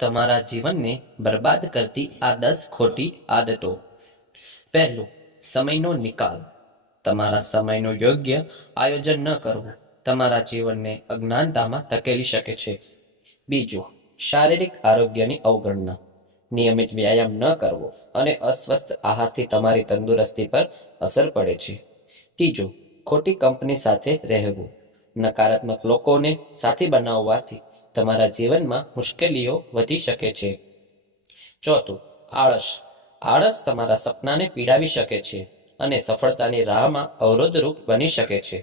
તમારા જીવનને બરબાદ કરતી આ 10 ખોટી આદતો. પહેલું, સમયનો નિકાલ. તમારા સમયનું યોગ્ય આયોજન ન કરવું તમારા જીવનને અજ્ઞાનતામાં ધકેલી શકે છે. બીજું, શારીરિક આરોગ્યની અવગણના. નિયમિત વ્યાયામ ન કરવો અને અસ્વસ્થ આહારથી તમારી તંદુરસ્તી પર અસર પડે છે. ત્રીજું, ખોટી કંપની સાથે રહેવું. નકારાત્મક લોકોને સાથી બનાવવાથી તમારા જીવનમાં મુશ્કેલીઓ વધી શકે છે. ચોથું, આળસ. આળસ તમારા સપનાને પીડાવી શકે છે અને સફળતાની રાહમાં અવરોધરૂપ બની શકે છે.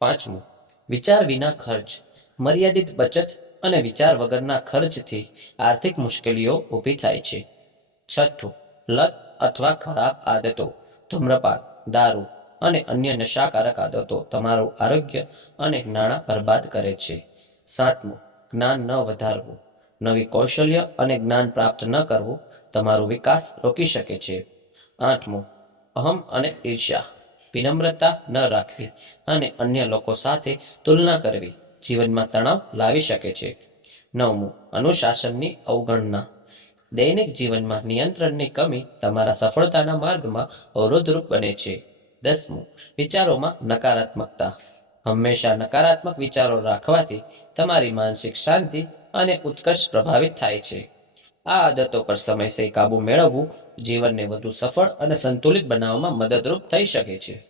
પાંચમું, વિચાર વિના ખર્ચ. મર્યાદિત બચત અને વિચાર વગરના ખર્ચથી આર્થિક મુશ્કેલીઓ ઊભી થાય છે. છઠ્ઠું, લત અથવા ખરાબ આદતો. ધૂમ્રપાન, દારૂ અને અન્ય નશાકારક આદતો તમારું આરોગ્ય અને નાણાં બરબાદ કરે છે. સાતમું, જ્ઞાન ન વધારવું. નવી કૌશલ્ય અને જ્ઞાન પ્રાપ્ત ન કરવું તમારો વિકાસ રોકી શકે છે. આઠમું, અહમ અને ઈર્ષ્યા. વિનમ્રતા ન રાખવી અને અન્ય લોકો સાથે તુલના કરવી જીવનમાં તણાવ લાવી શકે છે. નવમું, અનુશાસનની અવગણના. દૈનિક જીવનમાં નિયંત્રણની કમી તમારા સફળતાના માર્ગમાં અવરોધરૂપ બને છે. દસમું, વિચારોમાં નકારાત્મકતા. હંમેશા નકારાત્મક વિચારો રાખવાથી તમારી માનસિક શાંતિ અને ઉત્કર્ષ પ્રભાવિત થાય છે. આ આદતો પર સમયસર કાબુ મેળવવું જીવનને વધુ સફળ અને સંતુલિત બનાવવામાં મદદરૂપ થઈ શકે છે.